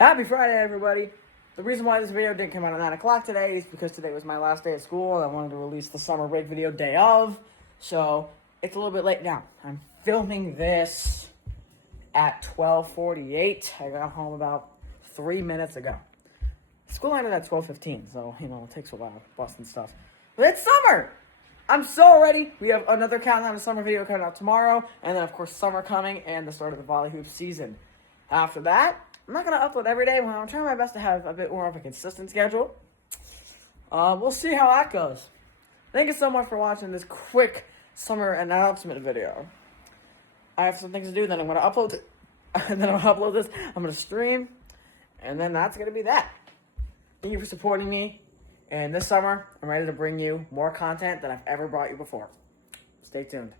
Happy Friday, everybody! The reason why this video didn't come out at 9 o'clock today is because today was my last day at school and I wanted to release the summer break video day of. So, it's a little bit late now. I'm filming this at 12:48. I got home about 3 minutes ago. School ended at 12:15, so, it takes a while, busting stuff. But it's summer! I'm so ready! We have another countdown to summer video coming out tomorrow, and then, of course, summer coming and the start of the volley hoop season. After that, I'm not going to upload every day, but I'm trying my best to have a bit more of a consistent schedule. We'll see how that goes. Thank you so much for watching this quick summer announcement video. I have some things to do, then I'm going to upload it. And then I'm going to upload this. I'm going to stream. And then that's going to be that. Thank you for supporting me. And this summer, I'm ready to bring you more content than I've ever brought you before. Stay tuned.